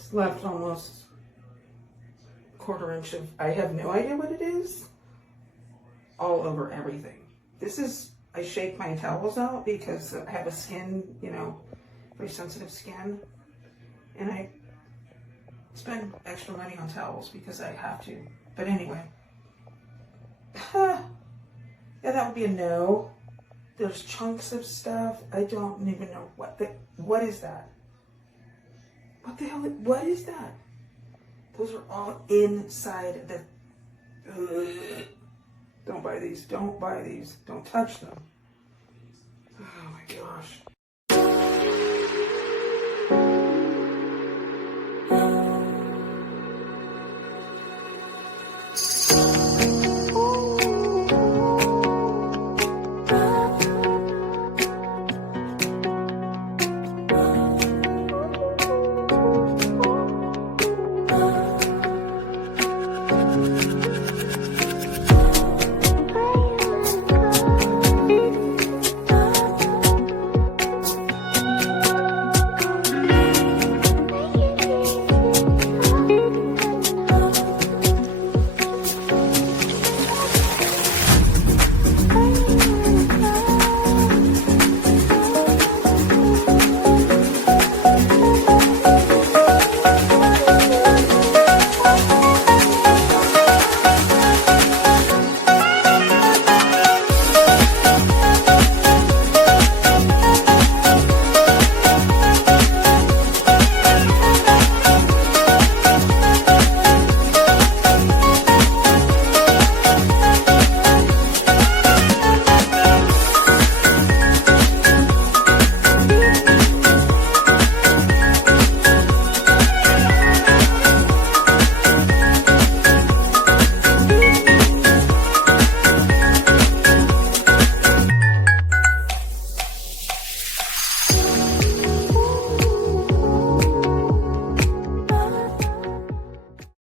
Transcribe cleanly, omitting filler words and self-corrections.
It's left almost quarter inch of, I have no idea what it is, all over everything. This is, I shake my towels out because I have a skin, you know, very sensitive skin. And I spend extra money on towels because I have to. But anyway. Yeah, that would be a no. There's chunks of stuff. I don't even know what is that? What the hell, what is that? Those are all inside the, don't buy these, don't buy these, don't touch them. Oh my gosh.